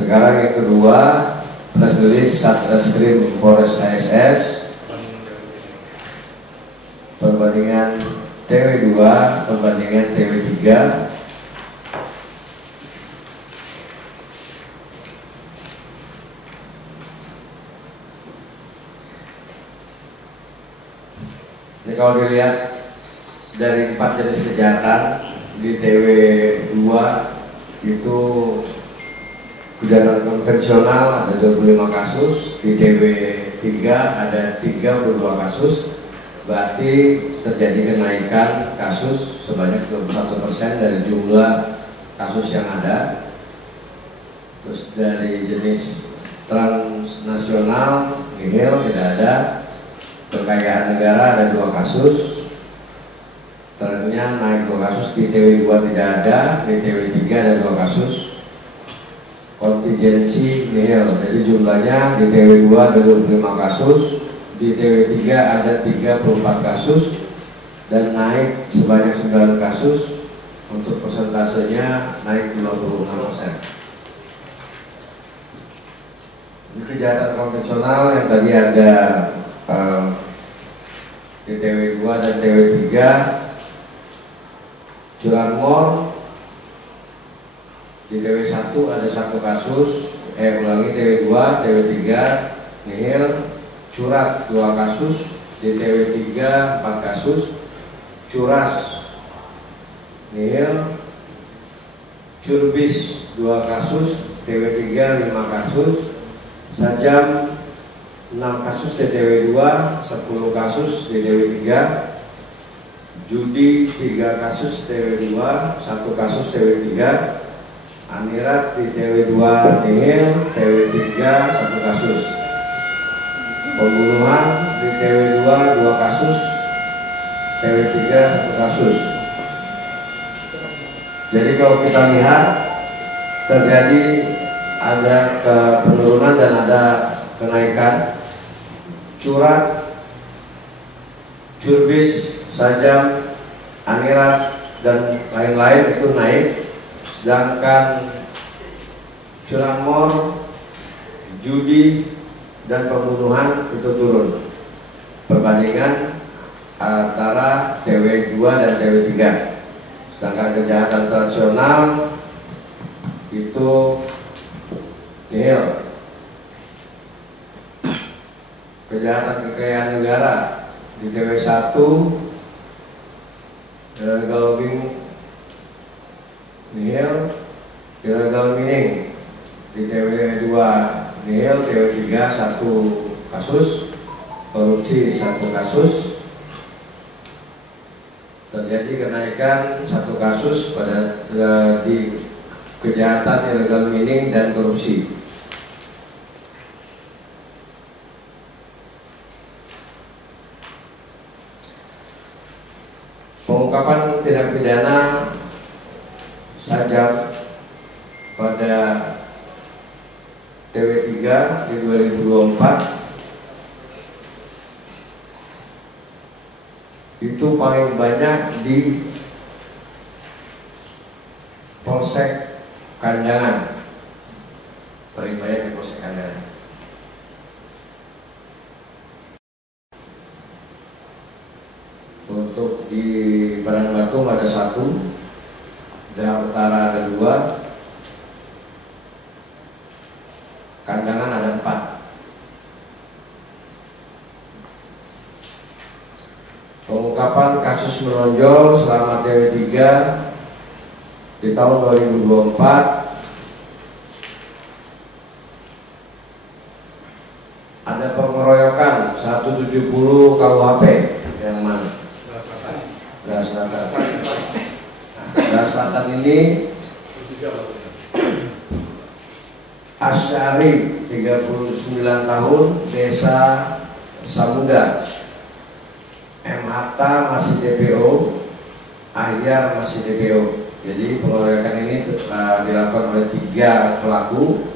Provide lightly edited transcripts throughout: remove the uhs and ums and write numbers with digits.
Sekarang yang kedua, press release Satreskrim Polres HSS perbandingan TW2 perbandingan TW3. Ini kalau dilihat dari 4 jenis kejahatan di TW2 itu kejahatan konvensional ada 25 kasus, di TW3 ada 32 kasus, berarti terjadi kenaikan kasus sebanyak 21% dari jumlah kasus yang ada. Terus dari jenis transnasional nihil, tidak ada. Kekayaan negara ada 2 kasus, ternyata naik 2 kasus, di TW2 tidak ada, di TW3 ada 2 kasus. Kontingensi nihil, jadi jumlahnya di TW2 ada 25 kasus, di TW3 ada 34 kasus, dan naik sebanyak 9 kasus. Untuk persentasenya naik 26%. Di kejahatan konvensional yang tadi ada di TW2 dan TW3, curanmor di TW1 ada 1 kasus, TW2, TW3 nihil. Curat 2 kasus, di TW3 4 kasus, curas nihil. Curbis 2 kasus, TW3 5 kasus, sajam 6 kasus di TW2, 10 kasus di TW3, judi 3 kasus TW2, 1 kasus TW3, amirat di TW2 nihil, TW3 1 kasus, pembunuhan di TW2 2 kasus, TW3 1 kasus. Jadi kalau kita lihat terjadi ada penurunan dan ada kenaikan. Curat, curbis, sajam, amirat dan lain-lain itu naik, sedangkan curanmor, judi dan pembunuhan itu turun. Perbandingan antara TW2 dan TW3. Sedangkan kejahatan tradisional itu nihil. Kejahatan kekayaan negara di TW1 illegal logging nihil, illegal mining di TW2 nihil, TW3 1 kasus, korupsi 1 kasus. Terjadi kenaikan 1 kasus pada di kejahatan illegal mining dan korupsi. Pengungkapan tindak pidana sajam pada TW3 di 2024 itu paling banyak di Polsek Kandangan, paling banyak di Polsek Kandangan. Untuk di Parangbatung ada 1, Daerah Utara ada 2, Kandangan ada 4. Pengungkapan kasus menonjol selama TW3 di tahun 2024 ada pengeroyokan 170 KUHP. Yang mana? Daerah Selatan. Daerah Selatan ini Asyari 39 tahun, Desa Samuda. M. Hatta masih DPO, Ahyar masih DPO. Jadi pengeroyokan ini dilakukan oleh 3 pelaku.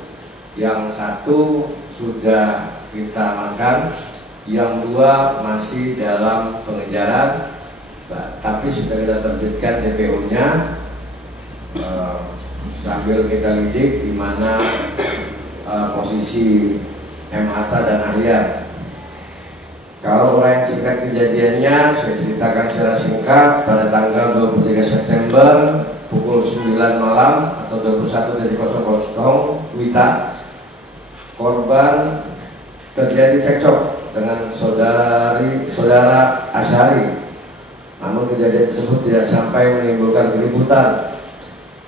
Yang 1 sudah kita amankan, yang 2 masih dalam pengejaran, tapi sudah kita terbitkan DPO-nya. sambil kita lidik di mana posisi M. Hatta dan Ahyar. Kalau uraian singkat kejadiannya saya ceritakan secara singkat. Pada tanggal 23 September pukul 9 malam atau 21.00 WITA, korban terjadi cekcok dengan saudara Asyari. Namun kejadian tersebut tidak sampai menimbulkan keributan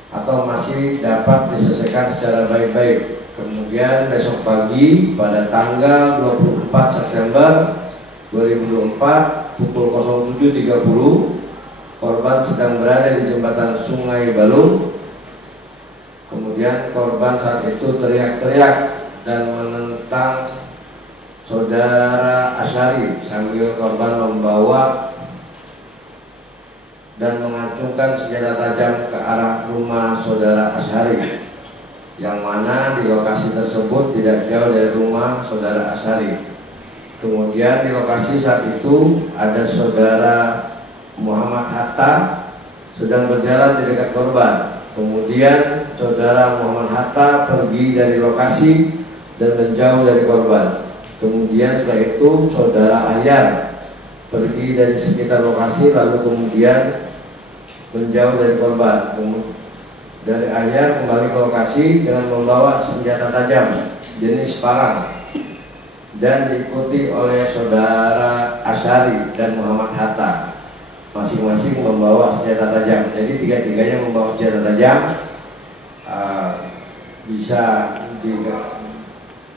atau masih dapat diselesaikan secara baik-baik. Kemudian besok pagi pada tanggal 24 September 2024 pukul 07.30 korban sedang berada di jembatan Sungai Balung. Kemudian korban saat itu teriak-teriak dan menentang saudara Asyari sambil korban membawa dan mengacungkan senjata tajam ke arah rumah saudara Asyari, yang mana di lokasi tersebut tidak jauh dari rumah saudara Asyari. Kemudian di lokasi saat itu ada saudara Muhammad Hatta sedang berjalan di dekat korban. Kemudian saudara Muhammad Hatta pergi dari lokasi dan menjauh dari korban. Kemudian setelah itu saudara Ahyar pergi dari sekitar lokasi lalu kemudian menjauh dari korban. Dari Ahyar kembali ke lokasi dengan membawa senjata tajam jenis parang dan diikuti oleh saudara Asyari dan Muhammad Hatta, masing-masing membawa senjata tajam. Jadi tiga-tiganya membawa senjata tajam.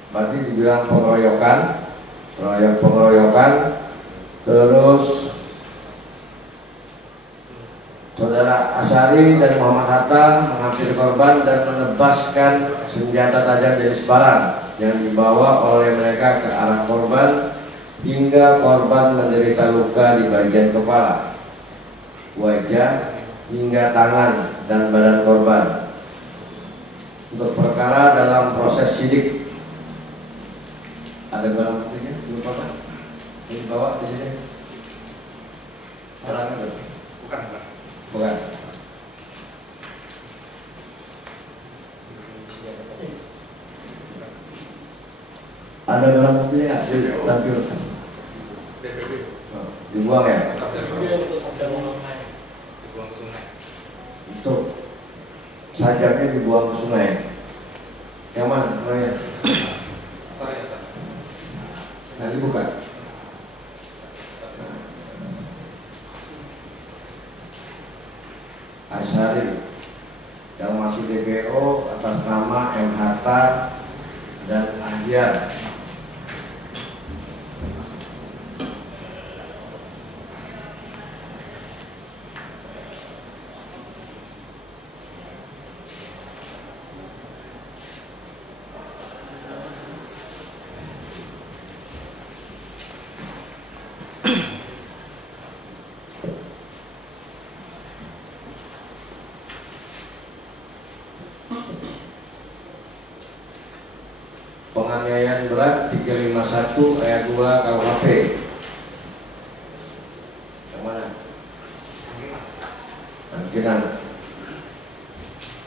Berarti dibilang pengeroyokan. Terus saudara Asyari dan Muhammad Hatta menghampiri korban dan menebaskan senjata tajam jenis parang yang dibawa oleh mereka ke arah korban hingga korban menderita luka di bagian kepala, wajah, hingga tangan dan badan korban. Untuk perkara dalam proses sidik, ada barang buktinya? Lupa Pak? Ini bawa di sini. Barang itu? Bukan. Ada barang buktinya nggak? Tampilkan. Dibuang ya? Untuk sajaknya dibuang ke sungai. Yang mana? Namanya? Nanti buka. Asyari yang masih DPO atas nama M. Hatta dan Ahyar. Penganiayaan berat 351 ayat 2 KUHP. Yang mana? Angkinan.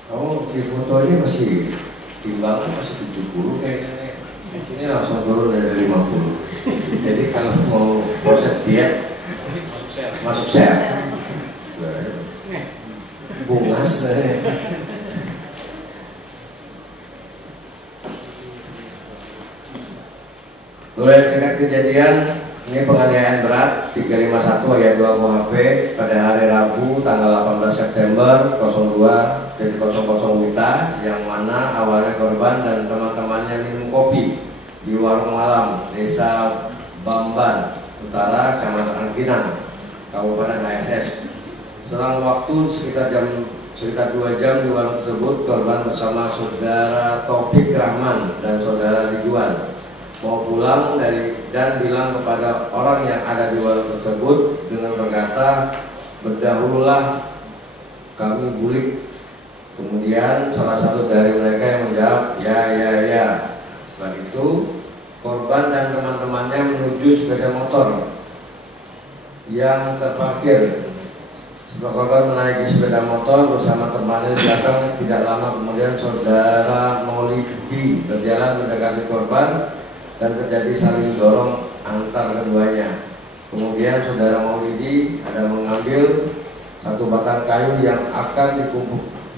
Kamu di foto ini masih timbangan masih 70 kayaknya. Sini langsung turun dari 50. Jadi kalau mau proses diet masuk sel. Bungas. Mulai singkat kejadian, ini penganiayaan berat 351 ayat 2 KUHP pada hari Rabu tanggal 18 September 02.00 WITA, yang mana awalnya korban dan teman-temannya minum kopi di warung malam Desa Bamban Utara, Kecamatan Angkinang, Kabupaten ISS. Selang waktu sekitar 2 jam di warung tersebut, korban bersama saudara Taufik Rahman dan saudara Ridwan mau pulang dan bilang kepada orang yang ada di warung tersebut dengan berkata, "Berdahululah, kami bulik." Kemudian salah satu dari mereka yang menjawab, ya. Setelah itu korban dan teman-temannya menuju sepeda motor yang terparkir Setelah korban menaiki sepeda motor bersama temannya di belakang, tidak lama kemudian saudara Maulidi berjalan mendekati korban dan terjadi saling dorong antar keduanya. Kemudian saudara Maulidi ada mengambil satu batang kayu yang akan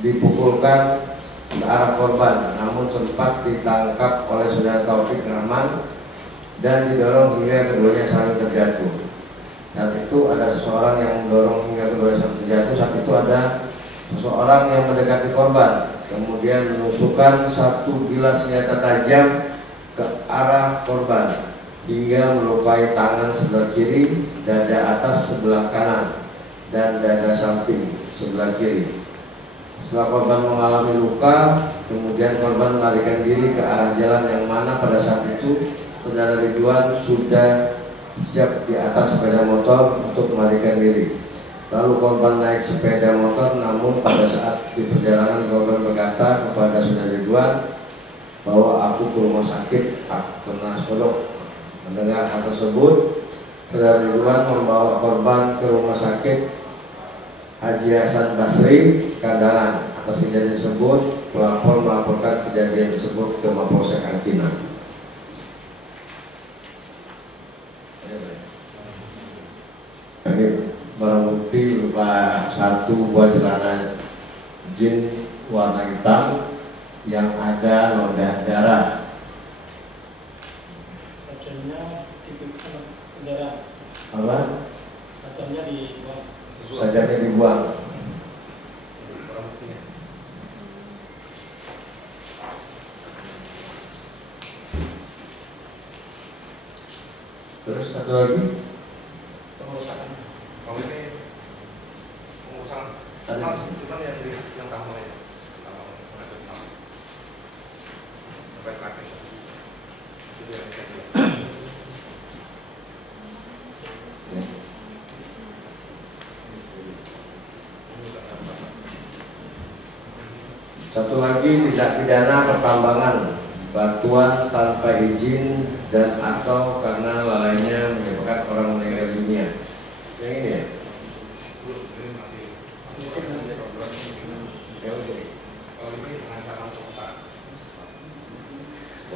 dipukulkan ke arah korban, namun sempat ditangkap oleh saudara Taufik Rahman dan didorong hingga keduanya saling terjatuh. Saat itu ada seseorang yang mendorong hingga keduanya saling terjatuh. Saat itu ada seseorang yang mendekati korban, kemudian menusukkan satu bilas senjata tajam ke arah korban hingga melukai tangan sebelah kiri, dada atas sebelah kanan, dan dada samping sebelah kiri. Setelah korban mengalami luka, kemudian korban melarikan diri ke arah jalan yang mana pada saat itu saudara Ridwan sudah siap di atas sepeda motor untuk melarikan diri. Lalu korban naik sepeda motor, namun pada saat di perjalanan korban berkata kepada saudara Ridwan bahwa aku ke rumah sakit, aku kena sodok. Mendengar hal tersebut, saudara Ridwan membawa korban ke rumah sakit Haji Hasan Basri Kandangan. Atas kejadian tersebut, pelapor melaporkan kejadian tersebut ke Mapolsek Ancinang. Ini barang bukti berupa satu buah celana jin warna hitam yang ada noda darah. Sajanya darah. Apa? Sajanya dibuang. Terus satu lagi pengurusan. Kalau ini pengurusan cuma yang tamu ya. Satu lagi tindak pidana pertambangan batuan tanpa izin dan atau karena lalainya menyebabkan orang meninggal dunia. Yang ini ya?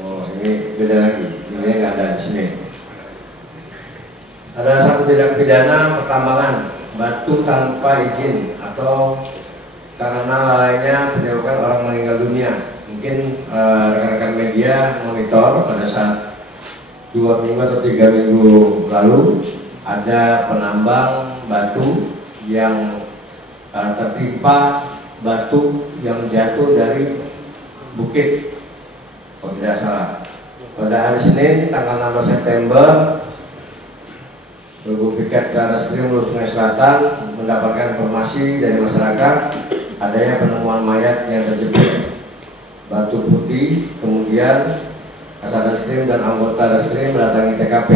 Oh, ini beda lagi. Ini nggak ada di sini. Ada satu tindak pidana pertambangan batu tanpa izin atau karena lalainya menyebabkan orang meninggal dunia. Mungkin rekan-rekan media monitor pada saat 2 minggu atau 3 minggu lalu ada penambang batu yang tertimpa batu yang jatuh dari bukit, kalau tidak salah. Pada hari Senin tanggal 16 September berpiket ke Reskrim Hulu Sungai Selatan mendapatkan informasi dari masyarakat adanya penemuan mayat yang terjepit batu putih. Kemudian Kasat Reskrim dan anggota Reskrim mendatangi TKP.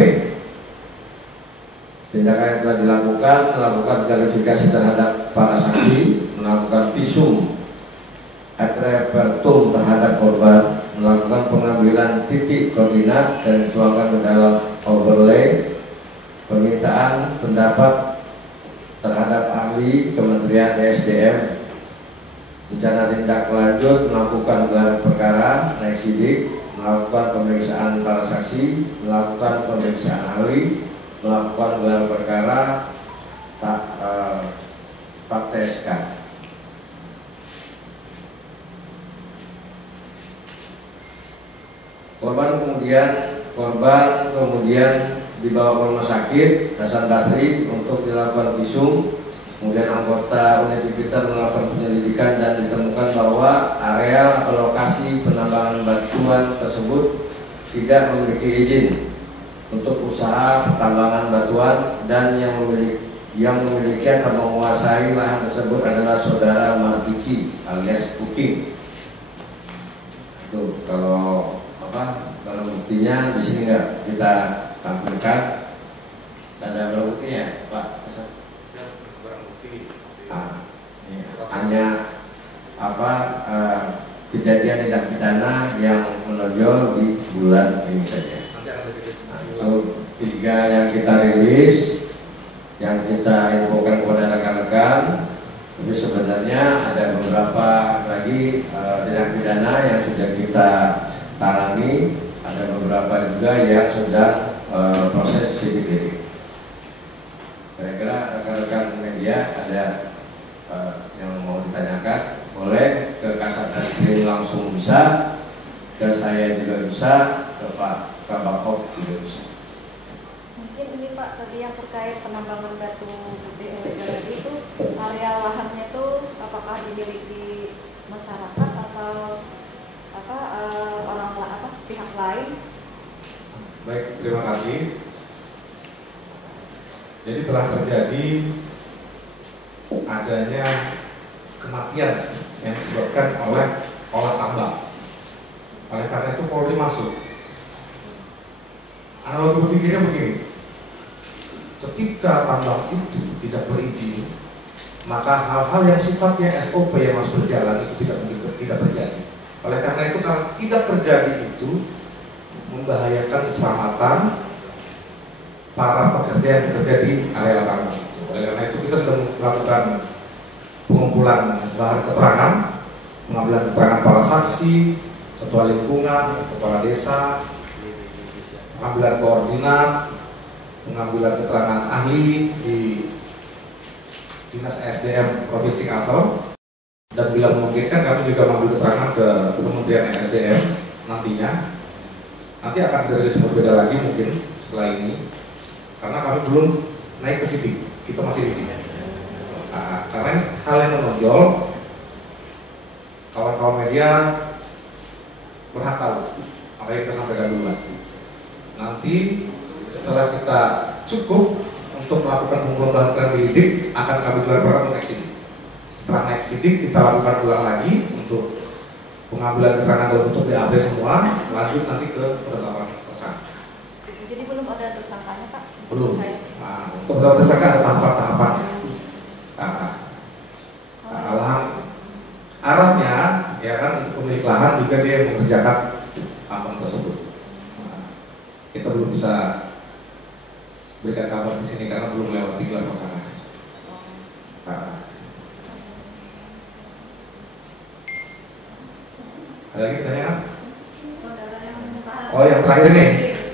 Tindakan yang telah dilakukan melakukan verifikasi terhadap para saksi, melakukan visum et repertum terhadap korban, melakukan pengambilan titik koordinat dan dituangkan ke dalam overlay permintaan pendapat terhadap ahli Kementerian ESDM. Rencana tindak lanjut melakukan gelar perkara naik sidik, melakukan pemeriksaan para saksi, melakukan pemeriksaan ahli, melakukan gelar perkara tak TSK. Korban kemudian dibawa ke rumah sakit Hasan Basri untuk dilakukan visum. Kemudian anggota unit Tipiter melakukan penyelidikan dan ditemukan bahwa areal atau lokasi penambangan batuan tersebut tidak memiliki izin untuk usaha pertambangan batuan, dan yang memiliki atau menguasai lahan tersebut adalah saudara Marjuki alias Kuking. Itu kalau barang buktinya di sini nggak kita tampilkan. Ada barang buktinya, Pak? Hanya kejadian tindak pidana yang menonjol di bulan ini saja. Itu 3 yang kita rilis, yang kita infokan kepada rekan-rekan. Tapi sebenarnya ada beberapa lagi tindak pidana yang sudah kita tangani, ada beberapa juga yang sedang proses sidik. Kira-kira rekan-rekan media ada yang mau ditanyakan, boleh ke Kasat Reskrim langsung bisa, ke saya juga bisa, ke Pak Kabakop juga bisa. Mungkin ini Pak, tadi yang terkait penambangan batu putih ilegal itu, area lahannya itu apakah dimiliki masyarakat atau pihak lain? Baik, terima kasih. Jadi telah terjadi adanya kematian yang disebabkan oleh olah tambang. Oleh karena itu Polri masuk. Analogi berpikirnya begini, ketika tambang itu tidak berizin, maka hal-hal yang sifatnya SOP yang harus berjalan itu tidak terjadi. Oleh karena itu, kalau tidak terjadi itu membahayakan keselamatan para pekerja yang bekerja di area tambang itu. Oleh karena itu kita sudah melakukan pengumpulan bahan keterangan, pengambilan keterangan para saksi, ketua lingkungan, kepala desa, pengambilan koordinat, pengambilan keterangan ahli di Dinas SDM Provinsi Kalsel, dan bila memungkinkan kami juga mengambil keterangan ke Kementerian SDM nantinya. Nanti akan dirilis berbeda lagi mungkin setelah ini, karena kami belum naik ke sidik, kita masih di karena hal yang menonjol, kawan-kawan media berhak tahu apa yang kita sampaikan dulu. Nanti setelah kita cukup untuk melakukan pengumpulan bahan keterangan penyidik, akan kami gelar perkara naik sidik. Setelah naik sidik, kita lakukan ulang lagi untuk pengambilan keterangan dalam bentuk BAP semua, lanjut nanti ke penetapan tersangka. Jadi belum ada tersangkanya Pak? Belum. Untuk penetapan tersangka ada tahapan-tahapannya. Arahnya ya kan, untuk pemilik lahan juga dia yang mengerjakan tambang tersebut. Kita belum bisa berikan kabar di sini karena belum melewati gelar perkara. Ada lagi pertanyaan? Oh, yang terakhir ini.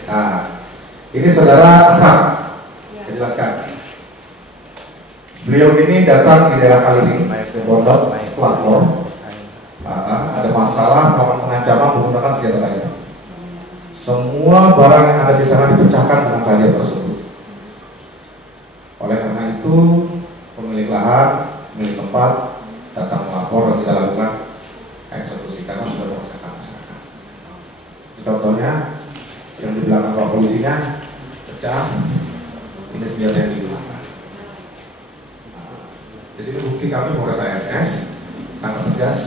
Nah, ini saudara Asaf. Saya jelaskan. Beliau ini datang di daerah Kaliling, ke Pondok, pelapor. Ada masalah melakukan pengancaman menggunakan senjata tajam. Semua barang yang ada di sana dipecahkan dengan senjata tersebut. Oleh karena itu, pemilik lahan, pemilik tempat datang melapor dan kita lakukan eksekusi karena sudah meresahkan masyarakat. Contohnya yang di belakang Pak polisinya pecah, ini senjata yang digunakan. Di sini bukti kami Polres ASS sangat tegas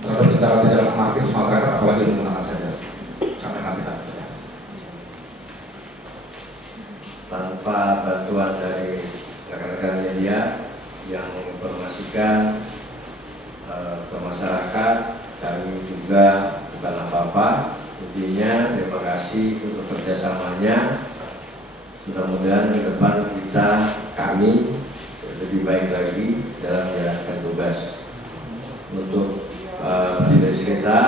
terhadap tindakan anarkis masyarakat, apalagi menggunakan senjata. Kami akan tindak tegas. Tanpa bantuan dari rekan-rekan media yang menginformasikan ke masyarakat, kami juga bukan apa-apa. Intinya terima kasih untuk kerjasamanya. Mudah-mudahan ke depan kami lebih baik lagi dalam menjalankan tugas. Untuk proses kita,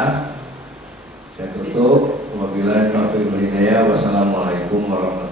saya tutup. Wabillahi taufiq wal hidayah. Wassalamualaikum warahmatullahi wabarakatuh.